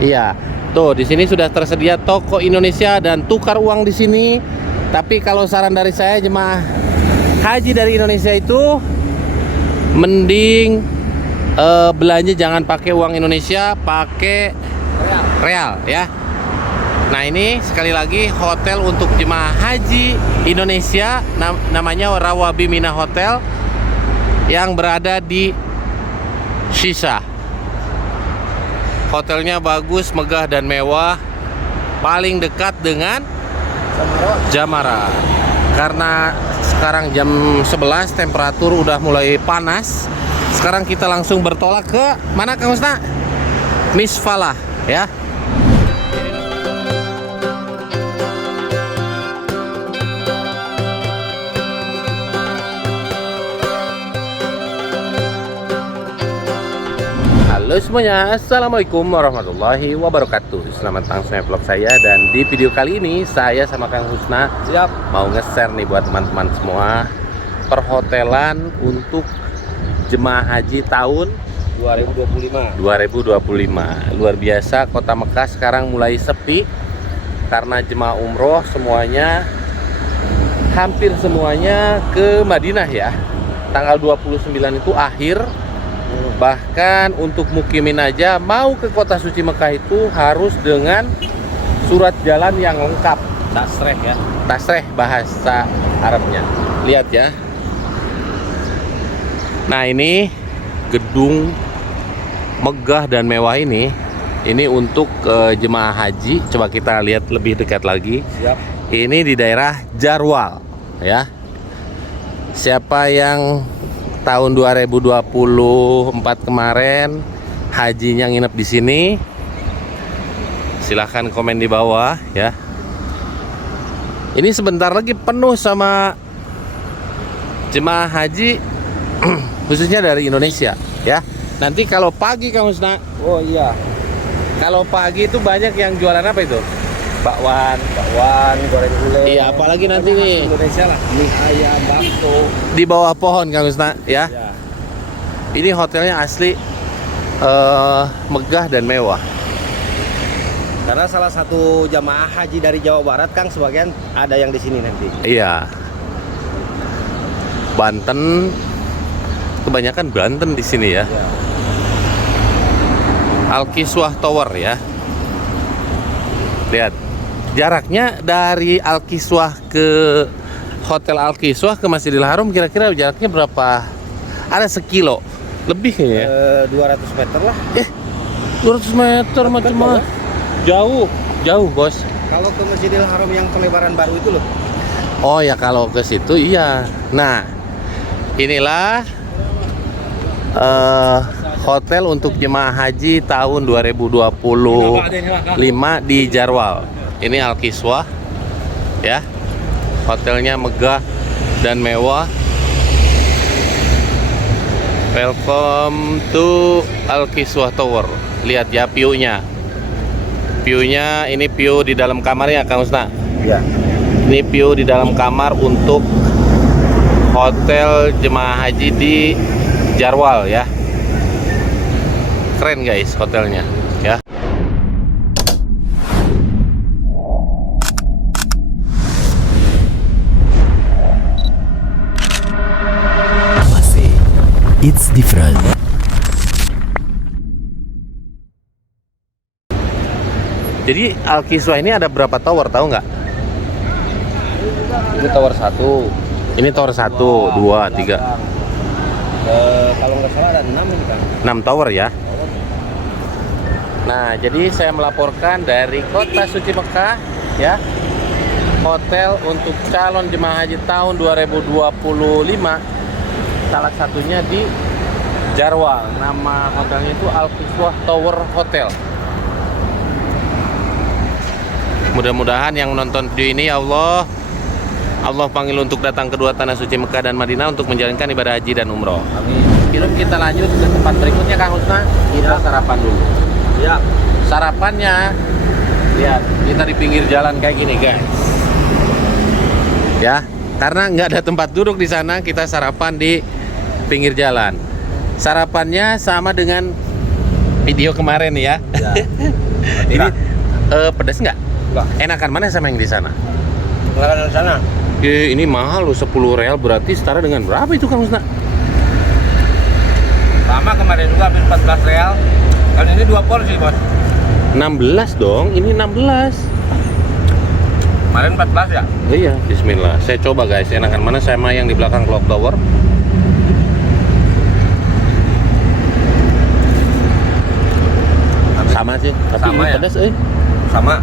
Iya. Tuh, di sini sudah tersedia toko Indonesia dan tukar uang di sini. Tapi kalau saran dari saya, jemaah haji dari Indonesia itu mending belanja jangan pakai uang Indonesia, pakai real ya. Nah, ini sekali lagi hotel untuk jemaah haji Indonesia, namanya Rawabi Mina Hotel yang berada di Shisha. Hotelnya bagus, megah dan mewah. Paling dekat dengan Jamara. Karena sekarang jam 11, temperatur udah mulai panas. Sekarang kita langsung bertolak ke mana, Kang Husna? Misfalah ya. Halo semuanya, assalamualaikum warahmatullahi wabarakatuh. Selamat datang di vlog saya. Dan di video kali ini saya sama Kang Husna mau nge-share nih buat teman-teman semua perhotelan untuk jemaah haji tahun 2025. Luar biasa, kota Mekah sekarang mulai sepi karena jemaah umroh semuanya, hampir semuanya ke Madinah ya. Tanggal 29 itu akhir. Bahkan untuk mukimin aja mau ke kota suci Mekah itu harus dengan surat jalan yang lengkap. Tasreh ya. Tasreh bahasa Arabnya. Lihat ya. Nah, ini gedung megah dan mewah ini untuk jemaah haji. Coba kita lihat lebih dekat lagi. Siap. Ini di daerah Jarwal ya. Siapa yang tahun 2024 kemarin hajinya nginep di sini, silahkan komen di bawah ya. Ini sebentar lagi penuh sama jemaah haji khususnya dari Indonesia ya. Nanti kalau pagi, Kang Husna. Oh iya. Kalau pagi itu banyak yang jualan apa itu? Bakwan, goreng gulai. Iya, apalagi nanti nih Indonesia lah, mie ayam, bakso. di bawah pohon, Kang Husna ya. Ya. Ini hotelnya asli megah dan mewah. Karena salah satu jamaah haji dari Jawa Barat, Kang, sebagian ada yang di sini nanti. Iya. Banten, kebanyakan Banten di sini ya. Ya. Al-Kiswah Tower ya. Lihat, jaraknya dari Al-Kiswah ke Hotel Al-Kiswah ke Masjidil Haram kira-kira jaraknya berapa? Ada sekilo lebih ya. 200 meter lah. 200 meter macam-macam. Jauh bos. Kalau ke Masjidil Haram yang pelebaran baru itu loh. Oh ya, kalau ke situ iya. Nah, inilah hotel untuk jemaah haji tahun 2025 di Jarwal. Ini Al-Kiswah ya. Hotelnya megah dan mewah. Welcome to Al-Kiswah Tower. Lihat ya view-nya. View-nya ini view di dalam kamarnya, Kang Husna. Iya. Ini view di dalam kamar untuk hotel jemaah haji di Jarwal ya. Keren guys hotelnya ya. Masih, it's different. Jadi Al-Kiswah ini ada berapa tower, tahu nggak? Ini tower 1. Ini tower 1, 2, 3. Kalau nggak salah ada 6 ini, Kang. 6 tower ya. Nah, jadi saya melaporkan dari kota suci Mekah ya. Hotel untuk calon jemaah haji tahun 2025. Salah satunya di Jarwal. Nama hotelnya itu Al-Kiswah Tower Hotel. Mudah-mudahan yang menonton video ini ya Allah panggil untuk datang kedua tanah suci Mekah dan Madinah untuk menjalankan ibadah haji dan umroh. Amin. Sebelum kita lanjut ke tempat berikutnya, Kang Husna, kita sarapan dulu. Ya. Sarapannya, lihat, kita di pinggir jalan kayak gini guys. Ya, karena nggak ada tempat duduk di sana, kita sarapan di pinggir jalan. Sarapannya sama dengan video kemarin ya. Ya. Ini pedas nggak? Enggak. Enakan mana sama yang di sana? Enggak ada di sana. Ini mahal loh, 10 real berarti setara dengan berapa itu Kang Husna? Sama kemarin juga habis 14 real. Kan ini 2 porsi, Bos. 16 dong, ini 16. Kemarin 14 ya? Iya, bismillah. Saya coba guys, enakan mana sama yang di belakang Clock Tower. Sama sih, tapi Sama ini ya? pedas Sama.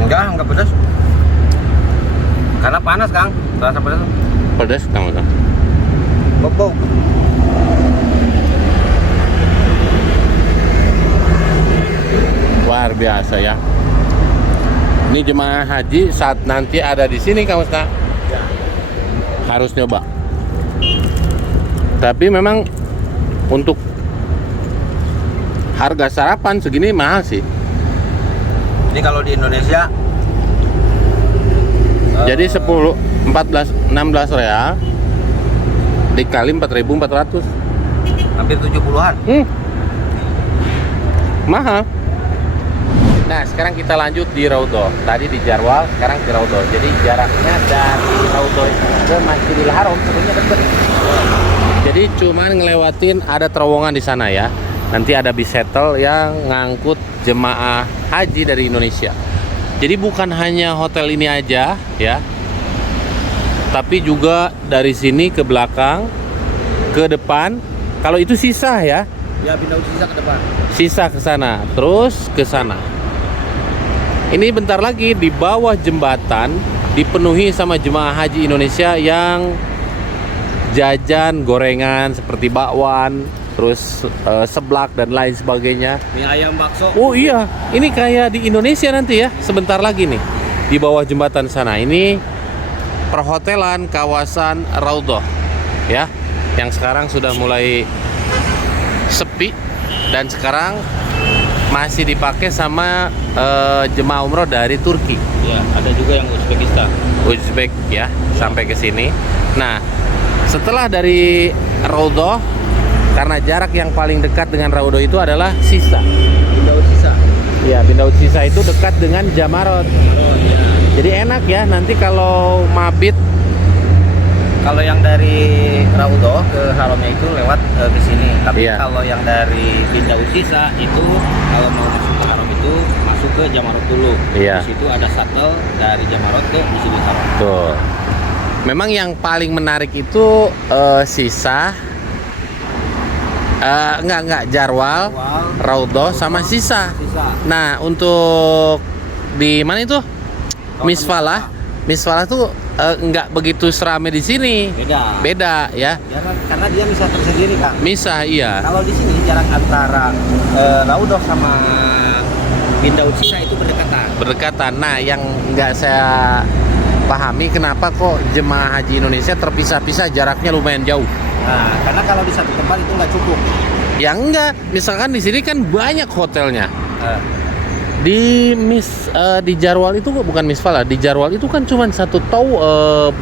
Enggak pedas. Karena panas, Kang. Rasa pedas. Pedas Kang Husna. Bau. Luar biasa ya. Ini jemaah haji saat nanti ada di sini Kang Husna harus nyoba. Tapi memang untuk harga sarapan segini mahal sih. Ini kalau di Indonesia Jadi 10, 14, 16 real dikali 4.400. hampir 70-an. Mahal. Nah, sekarang kita lanjut di Raudhah. Tadi di Jarwal, sekarang di Raudhah. Jadi jaraknya dari Raudhah ke Masjidil Haram sebenarnya dekat. Jadi cuman ngelewatin ada terowongan di sana ya. Nanti ada bis shuttle yang ngangkut jemaah haji dari Indonesia. Jadi bukan hanya hotel ini aja ya, tapi juga dari sini ke belakang, ke depan. Kalau itu sisa ya, Ya, pindah sisa ke depan. sisa ke sana, terus ke sana. Ini bentar lagi di bawah jembatan dipenuhi sama jemaah haji Indonesia yang jajan gorengan seperti bakwan, terus seblak dan lain sebagainya. Mie ayam bakso. Oh iya, ini kayak di Indonesia nanti ya, sebentar lagi nih di bawah jembatan sana. Ini perhotelan kawasan Raudhah ya, yang sekarang sudah mulai sepi dan sekarang masih dipakai sama jemaah umroh dari Turki. Ya, ada juga yang Uzbek ya, sampai ke sini. Nah, setelah dari Raudhah, karena jarak yang paling dekat dengan Raudhah itu adalah Sisa. Pindah sisa. Ya, Bindaud Sisa itu dekat dengan Jamarot. Oh iya. Jadi enak ya, nanti kalau mabit. Kalau yang dari Raudhah ke Haramnya itu lewat ke sini. Tapi Iya. kalau yang dari Pindah Sisa itu kalau mau masuk ke Haram itu masuk ke Jamarot dulu. Iya. Di situ ada shuttle dari Jamarot ke Masjidil Haram. Tuh. Memang yang paling menarik itu Sisa. Enggak Jarwal, Raudhah sama Sisa. Nah, untuk di mana itu? Misfalah. Misfalah tuh enggak begitu seramai di sini. Beda ya. Ya kan, karena dia bisa tersendiri, Kang. Misah iya. Kalau di sini jarak antara Raudhah sama Pindah Sisa itu berdekatan. Berdekatan. Nah, yang enggak saya pahami kenapa kok jemaah haji Indonesia terpisah-pisah jaraknya lumayan jauh. Nah, karena kalau di satu tempat itu nggak cukup. Ya enggak, misalkan di sini kan banyak hotelnya. Eh, Di Jarwal itu bukan Misfalah, di Jarwal itu kan cuma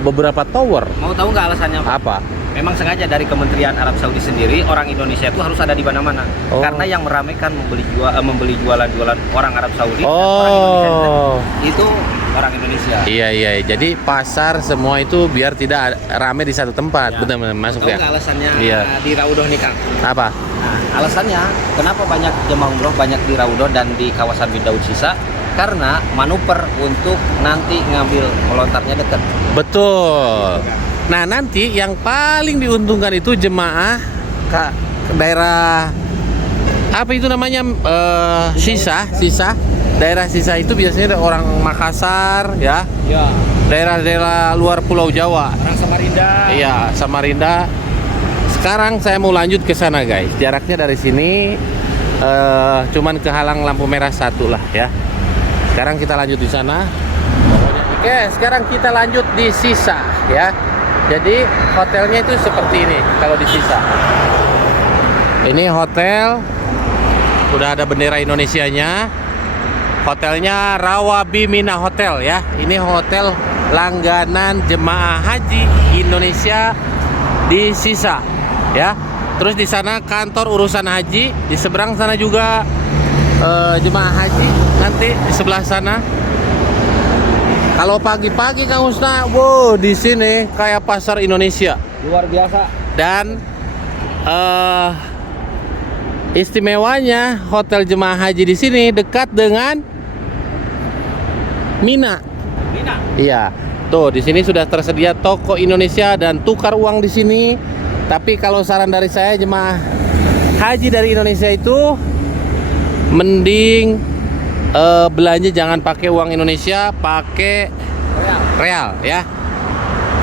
beberapa tower. mau tahu nggak alasannya apa? Apa? Memang sengaja dari Kementerian Arab Saudi sendiri orang Indonesia itu harus ada di mana-mana. Oh. Karena yang meramaikan membeli jualan-jualan orang Arab Saudi dan orang Indonesia Oh. itu orang Indonesia. Iya. Jadi pasar semua itu biar tidak rame di satu tempat. Ya. Benar-benar masuk Tahu ya. nggak alasannya Iya. di Raudhah nih, Kang? Apa? Nah, alasannya kenapa banyak jemaah umroh banyak di Raudhah dan di kawasan Bindaud Sisa? Karena manuver untuk nanti ngambil melontarnya dekat. Betul. Nah, nanti yang paling diuntungkan itu jemaah ke daerah apa itu namanya Sisa. Daerah Sisa itu biasanya orang Makassar ya. Ya. Daerah-daerah luar Pulau Jawa. Orang Samarinda. Iya, Samarinda. Sekarang saya mau lanjut ke sana, guys. Jaraknya dari sini cuman kehalang lampu merah satu lah ya. Sekarang kita lanjut di sana. Oke, sekarang kita lanjut di Sisa ya. Jadi hotelnya itu seperti ini kalau di Sisa. Ini hotel udah ada bendera Indonesianya. Hotelnya Rawabi Mina Hotel ya. Ini hotel langganan jemaah haji Indonesia di Sisa ya. Terus di sana kantor urusan haji, di seberang sana juga jemaah haji nanti di sebelah sana. Kalau pagi-pagi Kang Husna, wow, di sini kayak pasar Indonesia. Luar biasa. Dan istimewanya hotel jemaah haji di sini dekat dengan Mina. Mina. Iya. Tuh, di sini sudah tersedia toko Indonesia dan tukar uang di sini. Tapi kalau saran dari saya, jemaah haji dari Indonesia itu mending belanja jangan pakai uang Indonesia, pakai real ya.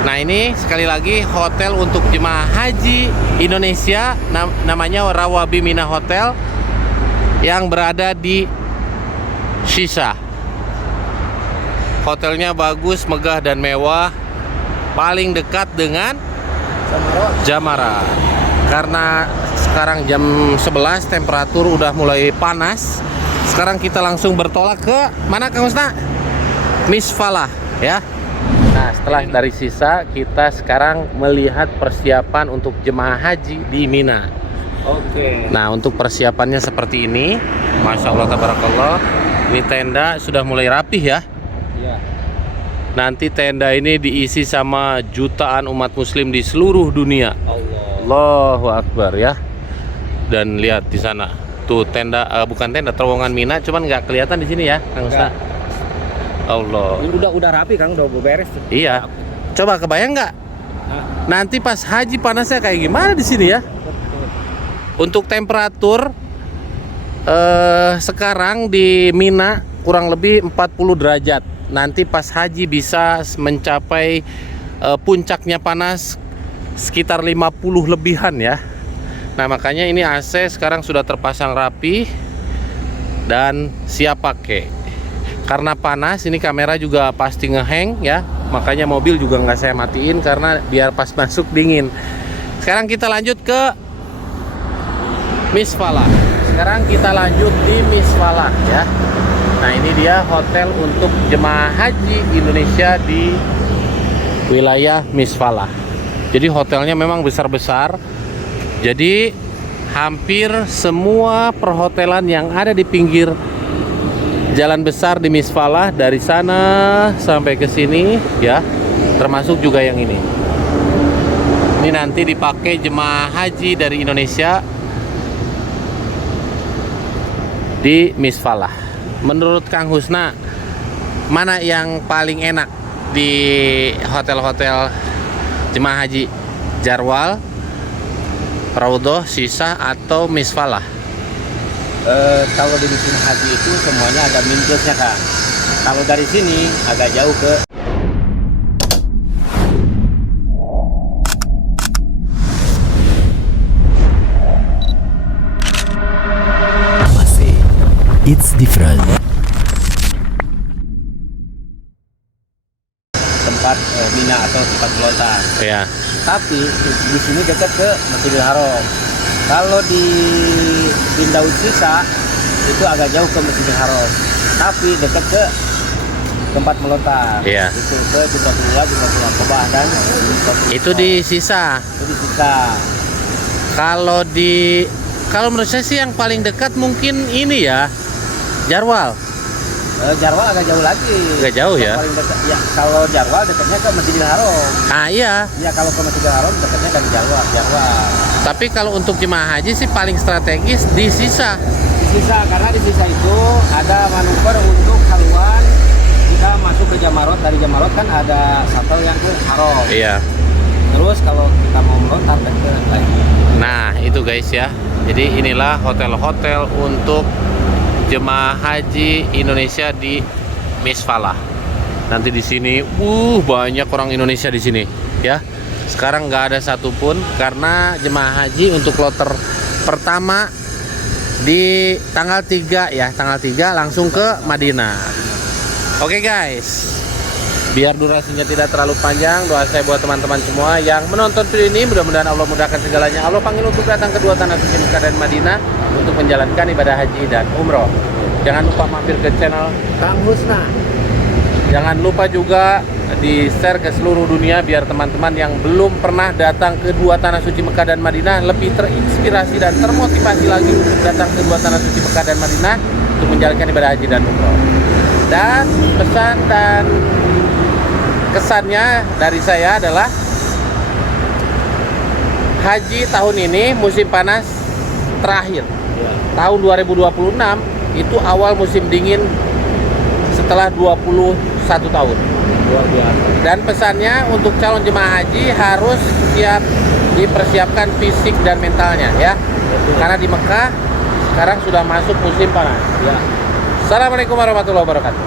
Nah, ini sekali lagi hotel untuk jemaah haji Indonesia, namanya Rawabi Mina Hotel yang berada di Sisa. Hotelnya bagus, megah dan mewah, paling dekat dengan Jamara. Karena sekarang jam 11, temperatur udah mulai panas. Sekarang kita langsung bertolak ke mana Kang Husna? Misfalah ya. Nah, setelah dari Sisa, kita sekarang melihat persiapan untuk jemaah haji di Mina. Oke. Nah, untuk persiapannya seperti ini. Masya Allah, tabarakallah. Ini tenda sudah mulai rapih ya. Iya. Nanti tenda ini diisi sama jutaan umat muslim di seluruh dunia. Allahu Akbar ya. Dan lihat di sana. Tuh tenda, bukan tenda, terowongan Mina, cuman nggak kelihatan di sini ya, Kang Ustaz. Allah. Ini udah rapi Kang, udah beres. Iya. Coba kebayang nggak? Nanti pas haji panasnya kayak gimana di sini ya? Untuk temperatur sekarang di Mina kurang lebih 40 derajat. Nanti pas haji bisa mencapai puncaknya panas sekitar 50 lebihan ya. Nah, makanya ini AC sekarang sudah terpasang rapi dan siap pakai. Karena panas, ini kamera juga pasti ngehang ya. Makanya mobil juga nggak saya matiin karena biar pas masuk dingin. Sekarang kita lanjut ke Misfalah. Sekarang kita lanjut di Misfalah ya. Nah, ini dia hotel untuk jemaah haji Indonesia di wilayah Misfalah. Jadi hotelnya memang besar-besar. Jadi hampir semua perhotelan yang ada di pinggir jalan besar di Misfalah, dari sana sampai ke sini ya, termasuk juga yang ini. Ini nanti dipakai jemaah haji dari Indonesia di Misfalah. Menurut Kang Husna, mana yang paling enak di hotel-hotel jemaah haji? Jarwal, Raudhoh, Sisa, atau Misfalah? Kalau di musim haji itu semuanya ada minusnya Kang. Kalau dari sini agak jauh ke Tamasih, it's different. tempat Mina atau tempat melontar. Ya. Tapi di sini dekat ke Masjidil Haram. Kalau di bin Daud Sisa itu agak jauh ke Masjidil Haram, tapi dekat ke tempat melontar. Iya. Itu ke Jumratullah, Jumratul Aqabah dan Itu di Sisa. Itu di Sisa. Kalau menurut saya sih yang paling dekat mungkin ini ya, Jarwal. Jarwal agak jauh lagi. Agak jauh ya? Yang paling dekat, ya, kalau Jarwal dekatnya ke Masjidil Haram. Ah iya. Ya kalau ke Masjidil Haram dekatnya dari Jarwal. Tapi kalau untuk jemaah haji sih paling strategis di Sisa. Di Sisa, karena di Sisa itu ada manuver untuk haluan. Jika masuk ke Jamarot, dari Jamarot kan ada shuttle yang ke Haram. Iya. Terus kalau kita mau melontar deket lagi. Nah itu guys ya. Jadi inilah hotel-hotel untuk jemaah haji Indonesia di Misfalah. Nanti di sini, banyak orang Indonesia di sini, ya. Sekarang nggak ada satupun karena jemaah haji untuk kloter pertama di tanggal 3 ya, tanggal 3 langsung ke Madinah. Oke guys, biar durasinya tidak terlalu panjang, doa saya buat teman-teman semua yang menonton video ini, mudah-mudahan Allah mudahkan segalanya. Allah panggil untuk datang ke dua tanah suci Mekah dan Madinah untuk menjalankan ibadah haji dan umroh. Jangan lupa mampir ke channel Kang Husna. Jangan lupa juga di-share ke seluruh dunia biar teman-teman yang belum pernah datang ke dua tanah suci Mekah dan Madinah lebih terinspirasi dan termotivasi lagi untuk datang ke dua tanah suci Mekah dan Madinah untuk menjalankan ibadah haji dan umroh. Dan pesan dan kesannya dari saya adalah haji tahun ini musim panas terakhir. Tahun 2026 itu awal musim dingin setelah 21 tahun. Luar biasa. Dan pesannya untuk calon jemaah haji harus siap dipersiapkan fisik dan mentalnya ya. Karena di Mekah sekarang sudah masuk musim panas. Ya. Assalamualaikum warahmatullahi wabarakatuh.